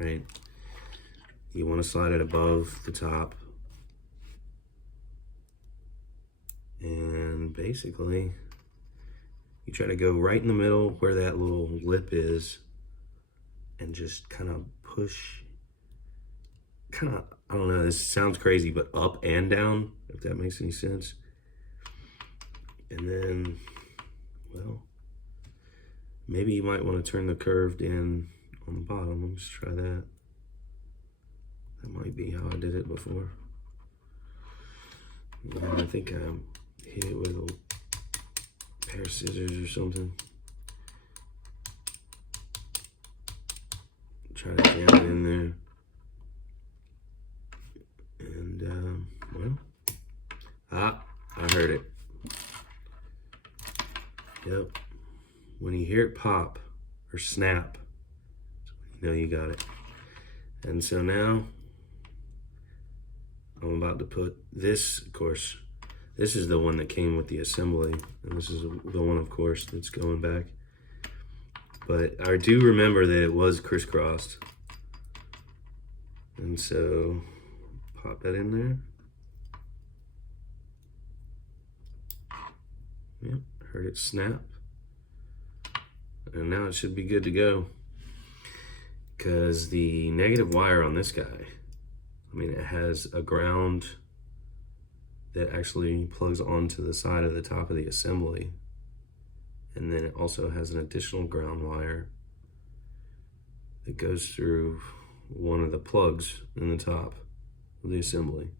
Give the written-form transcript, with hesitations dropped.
right? You want to slide it above the top. And basically, you try to go right in the middle where that little lip is and just kind of push, I don't know, this sounds crazy, but up and down, if that makes any sense. And then, well, maybe you might want to turn the curved in on the bottom. Let's try that. That might be how I did it before. Yeah, I think I hit it with a pair of scissors or something. Try to jam it in there. And, well, I heard it. Yep. When you hear it pop or snap, you know you got it. And so now I'm about to put this, of course, this is the one that came with the assembly, and this is the one, of course, that's going back. But I do remember that it was crisscrossed. And so pop that in there. Yep, heard it snap. And now it should be good to go. Because the negative wire on this guy, I mean, it has a ground that actually plugs onto the side of the top of the assembly. And then it also has an additional ground wire that goes through one of the plugs in the top of the assembly.